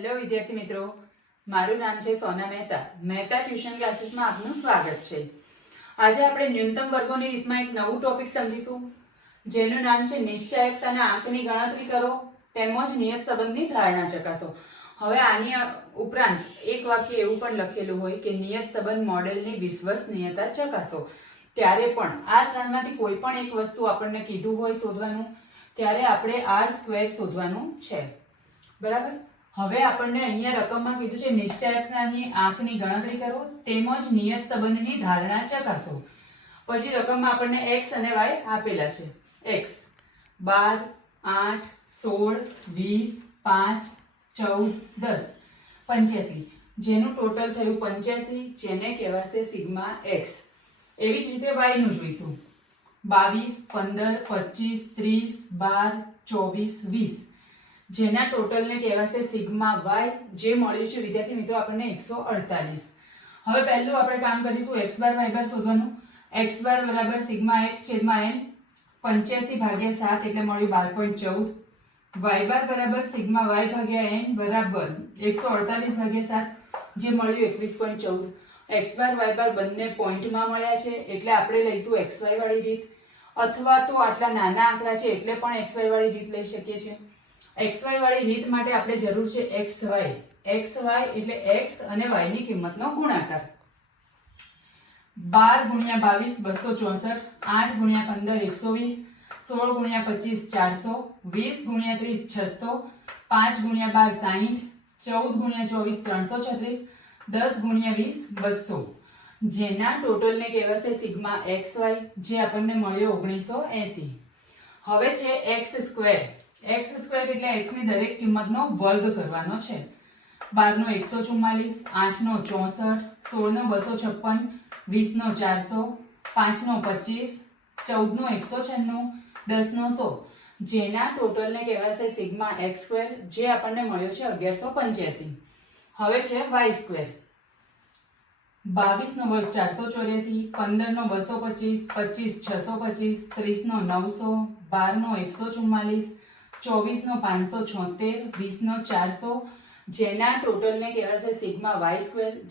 Hello વિદ્યાર્થી મિત્રો, મારું નામ છે સોના મહેતા. મહેતા ટ્યુશન ક્લાસીસમાં આપનું સ્વાગત છે. આજે આપણે ન્યૂનતમ વર્ગોની રીતમાં એક નવું ટોપિક સમજીશું, જેનું નામ છે નિશ્ચાયકતાના આંકની ગણતરી કરો તેમજ નિયત સંબંધની ધારણા ચકાસો. હવે આની ઉપરાંત એક વાક્ય એવું પણ લખેલું હોય કે નિયત સંબંધ મોડેલની વિશ્વસનીયતા ચકાસો. ત્યારે પણ આ ત્રણમાંથી કોઈ પણ એક વસ્તુ આપણને કીધું હોય શોધવાનું, ત્યારે આપણે R² શોધવાનું છે. બરાબર. હવે આપણને અહીંયા રકમમાં કીધું છે નિશ્ચાયકતાની આંકની ગણતરી કરો તેમજ નિયત સંબંધની ધારણા ચકાસો. પછી રકમમાં આપણને x અને y આપેલા છે. x 12, 8, 16, 20, 5, 14, 10, 85, જેનું ટોટલ થયું 85, જેને કહેવાશે સિગ્મા x. એવી જ રીતે y નું જોઈશું. 22, 15, 25, 30, 12, 24, 20, જેના ટોટલને કહેવાશે સિગ્મા y, જે મળ્યું છે વિદ્યાર્થી મિત્રો આપણને 148. હવે પહેલું આપણે કામ કરીશું x બાર y બાર શોધવાનું. x બાર બરાબર સિગ્મા x છેદમાં n, 85 ભાગ્યા 7 એટલે મળ્યું 12.14. y બાર બરાબર સિગ્મા y ભાગ્યા n બરાબર 148 ભાગ્યા 7, જે મળ્યું 21.14. x બાર y બાર બંને પોઈન્ટમાં મળ્યા છે એટલે આપણે લઈશું xy વાળી રીત, અથવા તો આટલા નાના આંકડા છે એટલે પણ xy વાળી રીત લઈ શકીએ છીએ. xy વાળી રીત માટે આપણે જરૂર છે xy. xy એટલે x અને y ની કિંમતનો ગુણાકાર. 12 ગુણ્યા 22 264, 8 ગુણ્યા 15 120, 16 ગુણ્યા 25 400, 20 ગુણ્યા 30 600, 5 ગુણ્યા 12 60, 14 ગુણ્યા 24 336, 10 ગુણ્યા 20 200, જેના ટોટલને કહેવાશે સિગ્મા xy, જે આપણને મળ્યો 1980. હવે છે x². x² એટલે x ની દરેક કિંમતનો વર્ગ કરવાનો છે. 12 નો 144, 8 નો 64, 16 નો 256, 20 નો 400, 5 નો 25, 14 નો 196, 10 નો 100, જેના ટોટલને કહેવાશે સિગ્મા x², જે આપણને મળ્યો છે 1185. હવે છે y². 22 નો વર્ગ 484, 15 નો 225, 25 625, 30 નો 900, 12 નો 144, 24 નો 576, 20 નો 400, જેના ટોટલને કહેવાશે સિગ્મા y²,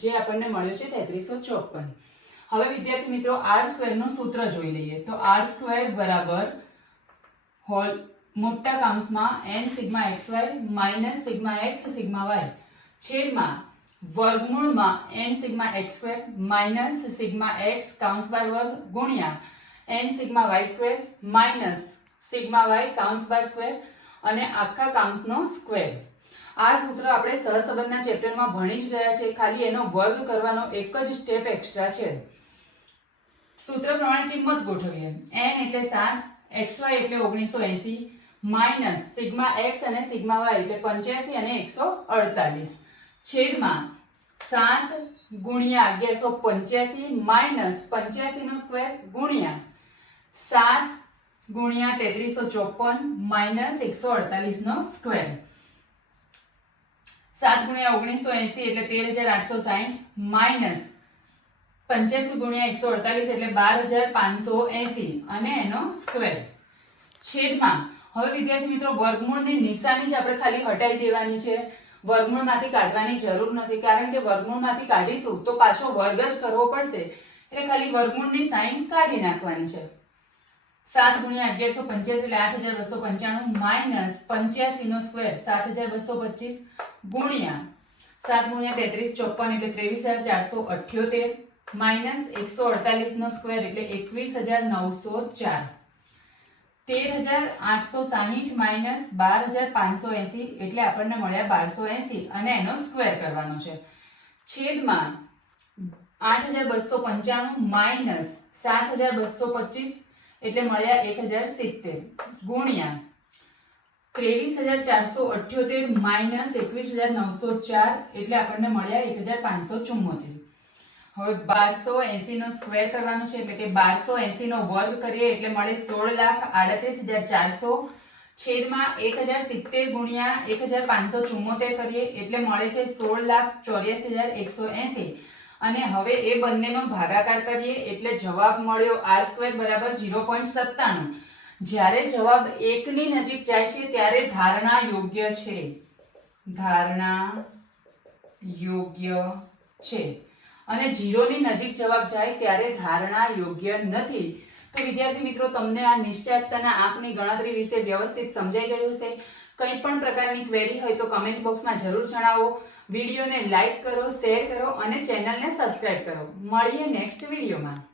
જે આપણને મળ્યો છે 3354. હવે વિદ્યાર્થી મિત્રો R² નું સૂત્ર જોઈ લઈએ. તો R² બરાબર મોટા કૌંસમાં n sigma xy minus sigma x sigma y છેદમાં વર્ગમૂળમાં n sigma x² minus sigma x કૌંસ બાર વર્ગ ગુણ્યા n sigma y² minus sigma y કૌંસ બાર સ્ક્વેર અને આખા કૌંસનો સ્ક્વેર. આ સૂત્ર આપણે સહસંબંધના ચેપ્ટરમાં ભણી જ ગયા છે, ખાલી એનો વર્ગ કરવાનો એક જ સ્ટેપ એક્સ્ટ્રા છે. સૂત્ર પ્રમાણે કિંમત ગોઠવીએ. n એટલે 7, xy એટલે 1980 માઇનસ સિગ્મા x અને સિગ્મા y એટલે 85 અને 148 છેદમાં 7 ગુણ્યા 1185 માઇનસ 85 નો સ્ક્વેર ગુણ્યા 7 ગુણ્યા 3354 માઇનસ 148 નો સ્ક્વેર. 7 ગુણ્યા 1980 એટલે 13860 માઇનસ 85 ગુણ્યા 148 એટલે 12580 અને એનો સ્ક્વેર છેદમાં. હવે વિદ્યાર્થી મિત્રો વર્ગમૂળની નિશાની જ આપણે ખાલી હટાવી દેવાની છે, વર્ગમૂળમાંથી કાઢવાની જરૂર નથી, કારણ કે વર્ગમૂળમાંથી કાઢીશું તો પાછો વર્ગ જ કરવો પડશે, એટલે ખાલી વર્ગમૂળની સાઈન કાઢી નાખવાની છે. 7 ગુણ્યા 1185 એટલે 8295 માઇનસ 85 નો સ્ક્વેર 7225 ગુણ્યા 7 ગુણ્યા 3354 એટલે 23478 માઇનસ 148 નો સ્ક્વેર એટલે 21904. 13860 માઇનસ 12580 એટલે આપણને મળ્યા 1280 અને એનો સ્ક્વેર કરવાનો છે. છેદમાં 8295 માઇનસ 7225 એટલે મળ્યા 1070 ગુણ્યા 23478 માઇનસ 21904 એટલે આપણને મળ્યા 1574. હવે 1280 નો સ્ક્વેર કરવાનો છે, એટલે કે 1280 નો વર્ગ કરીએ એટલે મળે 16,38,400 છેદમાં 1070 ગુણ્યા 1574 કરીએ એટલે મળે છે 16,84,180 અને હવે એ બંનેનો ભાગાકાર કરીએ એટલે જવાબ મળ્યો R² બરાબર 0.97. જ્યારે જવાબ 1 ની નજીક જાય છે ત્યારે ધારણા યોગ્ય છે. ધારણા યોગ્ય છે અને 0 ની નજીક જવાબ જાય ત્યારે ધારણા યોગ્ય નથી. તો વિદ્યાર્થી મિત્રો, તમને આ નિશ્ચયાત્મકતાના આંકની ગણતરી વિશે વ્યવસ્થિત સમજાઈ ગયું છે. કંઈ પણ પ્રકારની ક્વેરી હોય તો કમેન્ટ બોક્સમાં જરૂર જણાવો. વિડીયોને લાઈક કરો, શેર કરો અને ચેનલને સબસ્ક્રાઇબ કરો. મળીએ નેક્સ્ટ વિડીયોમાં.